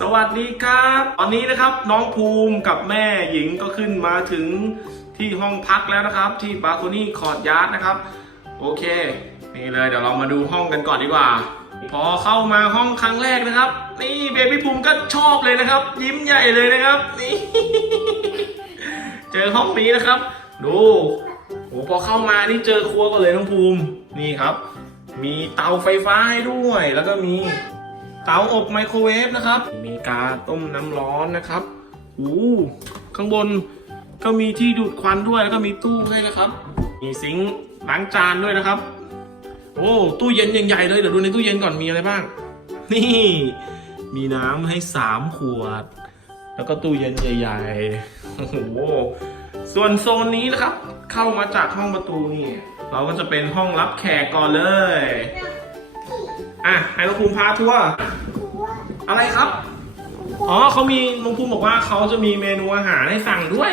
สวัสดีครับ ตอนนี้นะครับน้องภูมิกับแม่หญิงก็ขึ้นมาถึงที่ห้องพักแล้วนะครับ ที่บาโคนี่คอร์ดยาร์ดนะครับ โอเค นี่เลยเดี๋ยวเรามาดูห้องกันก่อนดีกว่า พอเข้ามาห้องครั้งแรกนะครับ นี่เบบี้ภูมิก็ชอบเลยนะครับ ยิ้มใหญ่เลยนะครับนี่เจอห้องนี้นะครับ ดูโอ้พอเข้ามานี่เจอครัวกันเลยน้องภูมินี่ครับ มีเตาไฟฟ้าให้ด้วยแล้วก็มี เตาอบไมโครเวฟนะครับ มีกาต้มน้ำร้อนนะครับอู้ข้างบนก็มีที่ดูดควันด้วยแล้วก็มีตู้ให้นะครับ มีซิงค์ล้างจานด้วยนะครับ โอ้ตู้เย็นใหญ่ๆเลยเดี๋ยวดูในตู้เย็นก่อนมีอะไรบ้าง นี่ มีน้ำให้สามขวด แล้วก็ตู้เย็นใหญ่ๆโอ้โหส่วนโซนนี้นะครับ เข้ามาจากห้องประตูนี่ เราก็จะเป็นห้องรับแขกก่อนเลย อะให้น้องภูมิพาทัวร์ อะไรครับ อ๋อเขามีน้องภูมิบอกว่าเขาจะมีเมนูอาหารให้สั่งด้วย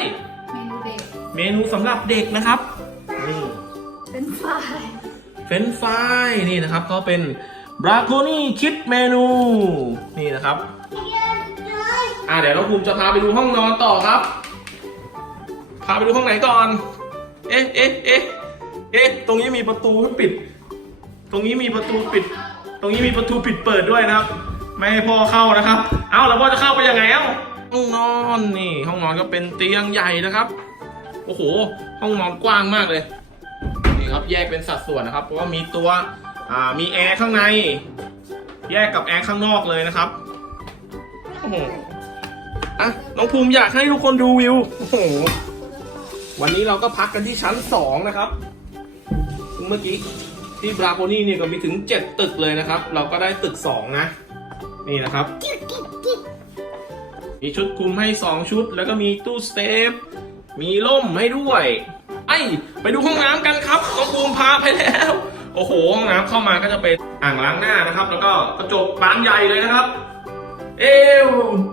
เมนูเด็กเมนูสำหรับเด็กนะครับนี่เป็นฝ่ายเฟรนช์ฟรายนี่นะครับก็เป็นบราโคนี่คิดเมนูนี่นะครับ อ่าเดี๋ยวน้องภูมิจะพาไปดูห้องนอนต่อครับ พาไปดูห้องไหนก่อน เอ๊ะเอ๊ะเอ๊ะเอ๊ะตรงนี้มีประตูปิด ตรงนี้มีประตูปิด ตรงนี้มีประตูปิดเปิดด้วยนะครับ ไม่ให้พ่อเข้านะครับ เอาแล้วพ่อจะเข้าไปยังไงเอ้าห้องนอนนี่ ห้องนอนก็เป็นเตียงใหญ่นะครับ โอ้โห ห้องนอนกว้างมากเลย นี่ครับแยกเป็นสัดส่วนนะครับ เพราะว่ามีตัวอ่ามีแอร์ข้างใน แยกกับแอร์ข้างนอกเลยนะครับ โอ้โห อะ น้องภูมิอยากให้ทุกคนดูวิว โอ้โห วันนี้เราก็พักกันที่ชั้นสองนะครับ เมื่อกี้ที่บราโคนี่เนี่ยก็มีถึง7ตึกเลยนะครับ เราก็ได้ตึก2นะ นี่นะครับ มีชุดคลุมให้ 2 ชุด แล้วก็มีตู้สเซฟมีร่มให้ด้วย ไอไปดูห้องน้ำกันครับน้องภูมิพาไปแล้ว โอ้โห ห้องน้ำเข้ามาก็จะเป็นอ่างล้างหน้านะครับ แล้วก็กระจกบานใหญ่เลยนะครับ เอว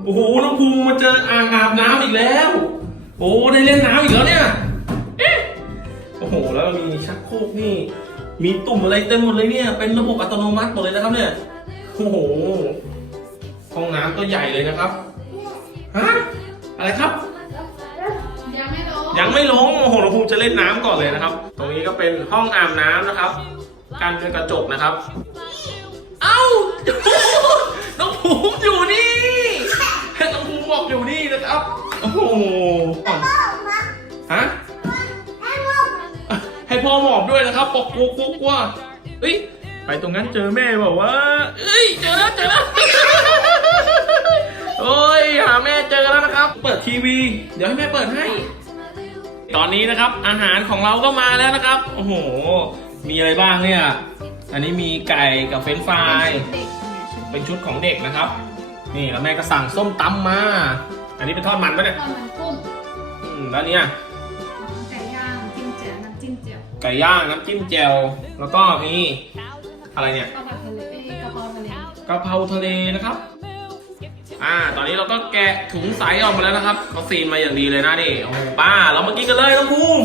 โอ้โห น้องภูมิมาเจออ่างอาบน้ำอีกแล้ว โอ้ได้เล่นน้ำอีกแล้วเนี่ยเอ๊โอ้โห แล้วมีชักโครกนี่ มีตุ่มอะไรเต็มหมดเลยเนี่ย เป็นระบบอัตโนมัติหมดเลยนะครับเนี่ย โอ้โห ห้องน้ำก็ใหญ่เลยนะครับ ฮะ อะไรครับ ยังไม่รู้ยังไม่ลงโอ้โหน้องภูมิจะเล่นน้ำก่อนเลยนะครับ ตรงนี้ก็เป็นห้องอาบน้ำนะครับ การด้วยกระจกนะครับ เอ้า น้องภูมิอยู่นี่ น้องภูมิบอกอยู่นี่นะครับ โอ้โหฮะ ให้พ่อหมอบด้วยนะครับบอกกลัวกลัวกลัวเฮ้ย ไปตรงนั้นเจอแม่บอกว่าเอ้ย เจอแล้วเจอแล้ว ครับเปิดทีวี เดี๋ยวให้แม่เปิดให้ ตอนนี้นะครับอาหารของเราก็มาแล้วนะครับ โอ้โห มีอะไรบ้างเนี่ย อันนี้มีไก่กับเฟรนช์ฟรายเด็กเป็นชุดของเด็กนะครับ นี่แล้วแม่ก็สั่งส้มตำมา อันนี้เป็นทอดมันปะเนี่ย ตอนมันกุ้งอืมแล้วเนี่ย ไก่ย่างจิ้มแจ่วน้ำจิ้มแจ่วไก่ย่างน้ำจิ้มแจ่ว แล้วก็มีอะไรเนี่ยข้าวผัดทะเลเอ้ยกะเพราทะเลกะเพราทะเลนะครับ อ่า ตอนนี้เราก็แกะถุงใสออกมาแล้วนะครับเขาซีนมาอย่างดีเลยนะนี่โอ้โหป้า เรามากินกันเลยน้องภูมิ